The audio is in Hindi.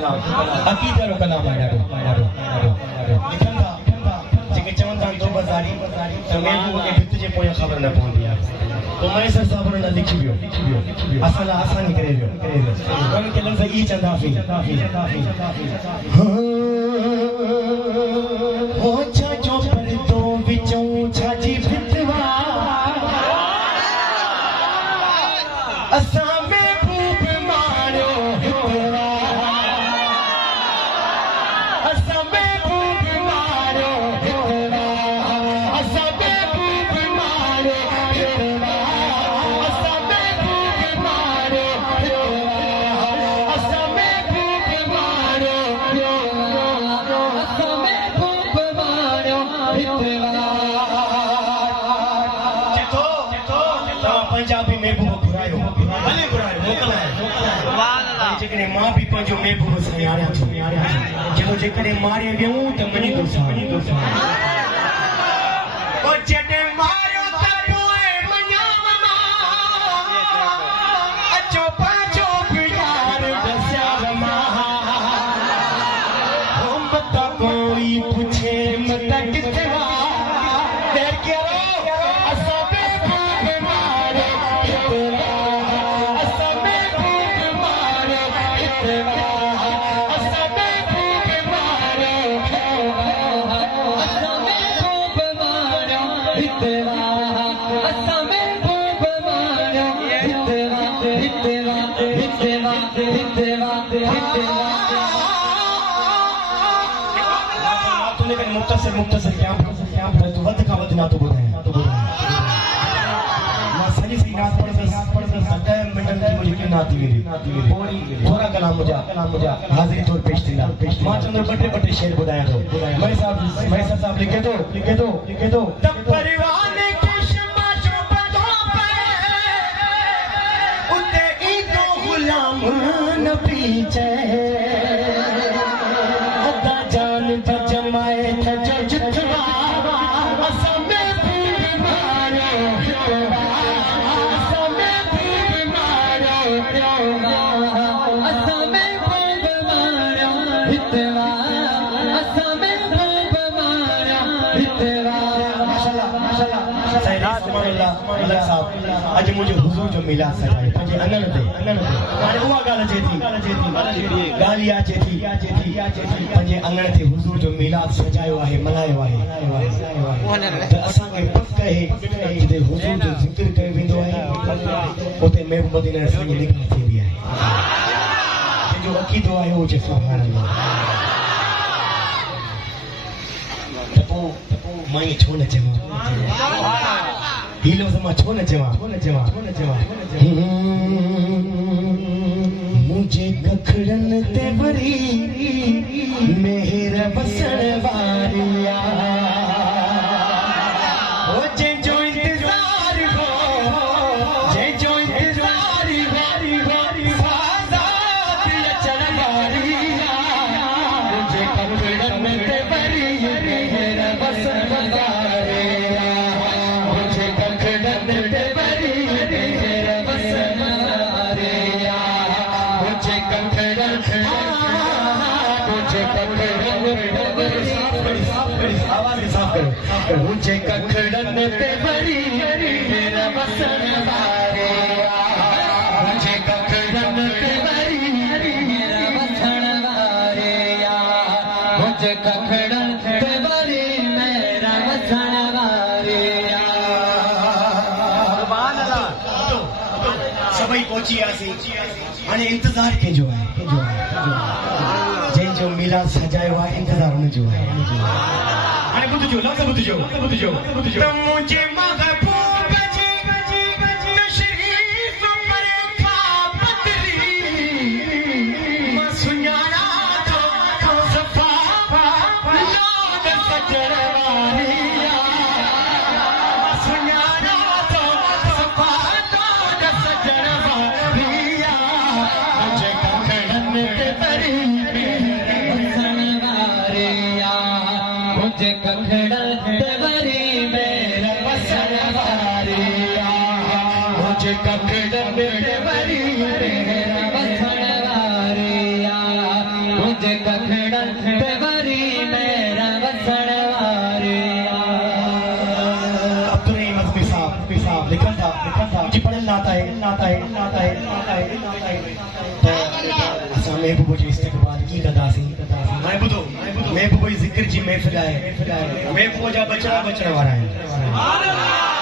अकीदे रो कलाम है ॾाढो लिखन था जेके चवन था तो बाज़ारी तमे के भित जे पोया खबर न पवंदी है तो मैसर साहब ने लिखी वियो असल आसानी करे वियो उन के लफ्ज़ ई चंदा फी हो छा जो पर तो विचों छाजी भितवा असा महबूब मारो हितवा असा महबूब मारो हितवा असा महबूब मारो हितवा असा महबूब मारो हितवा असा महबूब मारो असा महबूब मारो हितवा पंजाबी महबूब घुरायो भले घुरायो मोकलायो जेकॾहिं मां बि पंहिंजो महबूब सां यारियां थो जेको जेकॾहिं मारे वियूं त मञी थो ओ जॾहिं मारियो त पोइ मञावना अचो पंहिंजो बि यार दसियार मां हम त कोई पुछे मत किथे वा देर कयो असां महबूब मारो हितवा असां महबूब मारो हितवा असां महबूब मारो असां महबूब मारो हितवा असां महबूब मारो हितवा हितवा हितवा हितवा हितवा तूने कहीं मुख्तसर क्या तू वध का वध ना तो बोल सही नात पढ़दस 10 मिनटन की मुझे की नात मिली थोड़ा कलाम मुझा हाजिरी तौर पेश थी मां चंद्र बटे शेर बुधाया तो मैं साहब लिखे तो तब परिवार के शमा जो बदो पे उते ईदो गुलाम न पीछे अदा जान त जमाए त जुठवा असा महबूब मारो हितवा असा महबूब मारो असा महबूब मारो हितवा असा महबूब मारो हितवा माशाल्लाह सुभानअल्लाह मलक साहब आज मुझे हुजूर जो मिला सजाए पंजे अनन ते हाणे उहा ॻाल्हि अचे थी पंजे अंगण ते हुजूर जो मिलाद सजायो आहे मल्हायो आहे त असांखे पक आहे जिते हुजूर जो ज़िक्र कयो वेंदो आहे उते महबूब मदीना असांजी निगाह थींदी आहे जंहिंजो अक़ीदो आहे उहो चए सुभाण अल्लाह त पोइ मां ईअं छो न चवां ही लफ़्ज़ मां छो न चवां मुझे कखड़न ते वरी मेहर बसण वारिया ओ जंहिंजो इंतज़ार हो साज़ात अचण वारिया मुझे कखड़न ते वरी मेहर बसण वारिया मुझे कखड़न ते वरी मेहर बसण वारिया मुझे कखड़न मुझे कखड़न ते वरी मेरा बसण वारिया मुझे कखड़न ते वरी मेरा बसण वारिया मुझे कखड़न ते वरी मेरा बसण वारिया सुभान अल्लाह सभई पहुची आसी हाणे इंतज़ार कंहिंजो आहे जंहिंजो मिलाद सजायो आहे इंतज़ार हुनजो आहे हाणे ॿुधजो लफ़्ज़ ॿुधजो त मुंहिंजे महबूब जी तशरीफ़ पर खां बदली मां सुञाणा थो सफ़ा लाड सजण वारिया मां सुञाणा थो सफ़ा लाड सजण वारिया मुंहिंजे कखड़न ते वरी बसण वारिया मुझे कखड़न ते वरी मेरा बसण वारिया मुझे कखड़न ते वरी मेरा बसण वारिया मुझे कखड़ा ते वरी मेरा वसण वारे अब्दुल मज़मी साहब लिखन था जी पढ़न नाता है असां महबूब जे इस्तक़बाल की कंदासीं हाणे ॿुधो महबूब जी ज़िक्र जी महफ़िल आहे महबूब जा बचड़ा वारा आहिनि